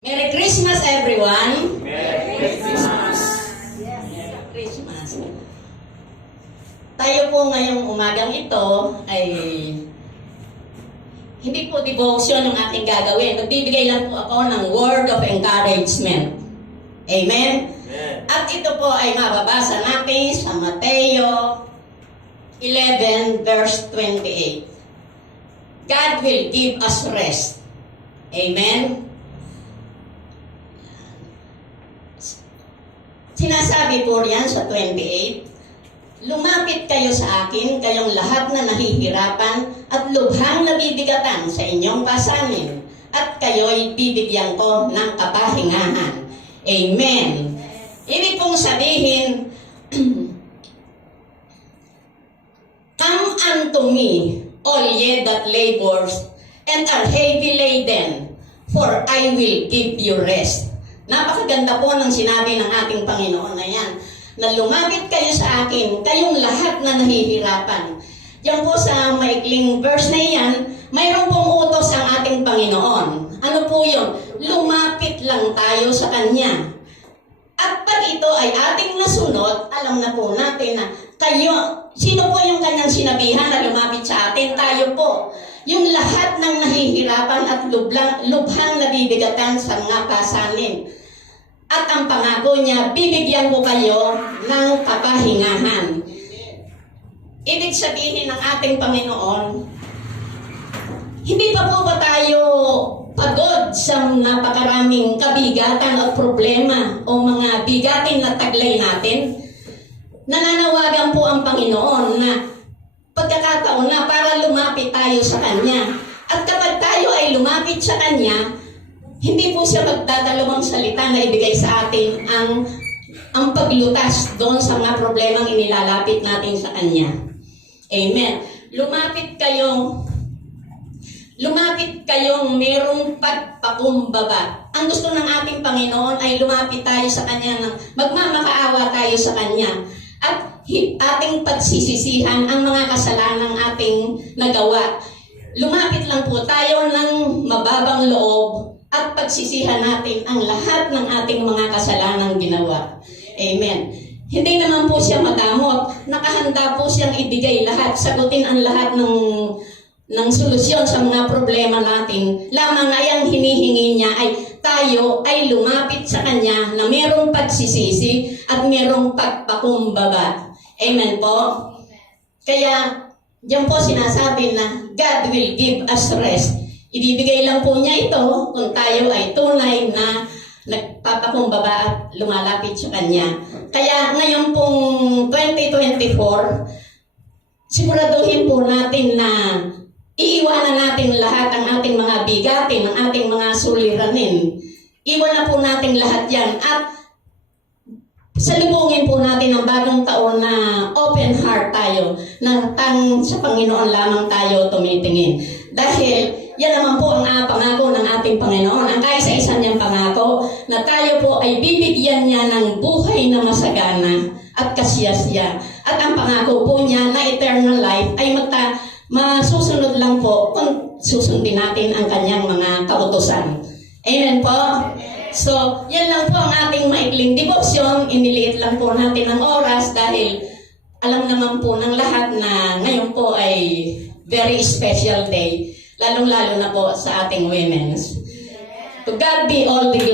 Merry Christmas, everyone! Merry Christmas! Yes, Merry Christmas. Tayo po ngayong umagang ito ay hindi po devotion yung ating gagawin. Nagbibigay lang po ako ng word of encouragement. Amen? Amen. At ito po ay mababasa natin sa Mateo 11 verse 28. God will give us rest. Amen? Sinasabi po riyan sa 28, lumapit kayo sa akin, kayong lahat na nahihirapan at lubhang nabibigatan sa inyong pasanin, at kayo'y bibigyan ko ng kapahingahan. Amen. Ibig pong sabihin, come unto me, all ye that labors and are heavy laden, for I will give you rest. Napakaganda po ng sinabi ng ating Panginoon na yan, na lumapit kayo sa akin, kayong lahat na nahihirapan. Yan po sa maikling verse na yan, mayroon pong utos ang ating Panginoon. Ano po yun? Lumapit lang tayo sa Kanya. At pag ito ay ating nasunod, alam na po natin na kayo, sino po yung Kanyang sinabihan na lumapit sa atin? Tayo po. Yung lahat ng nahihirapan at lubhang nabibigatan sa mga pasanin. At ang pangako niya, bibigyan ko kayo ng kapahingahan. Ibig sabihin ng ating Panginoon, hindi pa po ba tayo pagod sa napakaraming kabigatan at problema o mga bigatin na taglay natin? Nananawagan po ang Panginoon na pagkakataon na para lumapit tayo sa Kanya. At kapag tayo ay lumapit sa Kanya, hindi po siya magdadalawang salita na ibigay sa atin ang paglutas doon sa mga problemang inilalapit natin sa Kanya. Amen. Lumapit kayong merong pagpakumbaba. Ang gusto ng ating Panginoon ay lumapit tayo sa Kanya, ng magmamakaawa tayo sa Kanya. At ating pagsisisihan ang mga kasalanang ating nagawa. Lumapit lang po tayo ng mababang loob at pagsisihan natin ang lahat ng ating mga kasalanang ginawa. Amen. Hindi naman po siya madamot. Nakahanda po siyang ibigay lahat, sagutin ang lahat ng solusyon sa mga problema natin. Lamang ay ang hinihingi niya ay tayo ay lumapit sa Kanya na mayroong pagsisisi at mayroong pagpakumbaba. Amen po? Kaya, diyan po sinasabi na God will give us rest. Ibibigay lang po niya ito kung tayo ay tunay na nagpapakumbaba at lumalapit sa Kanya. Kaya ngayon pong 2024, siguraduhin po natin na iiwanan natin lahat ang ating mga bigatin, ang ating mga suliranin. Iwan na po natin lahat yan at salubungin po natin ang bagong taon na open heart tayo, na sa Panginoon lamang tayo tumitingin. Dahil yan naman po ang pangako ng ating Panginoon, ang kaisa-isa niyang pangako na tayo po ay bibigyan niya ng buhay na masagana at kasiyasiya. At ang pangako po niya na eternal life ay masusunod lang po kung susundin natin ang kanyang mga kautusan. Amen po? So, yan lang po ang ating maikling devotion. Iniliit lang po natin ang oras dahil alam naman po ng lahat na ngayon po ay very special day. Lalong-lalo na po sa ating women's. To God be all the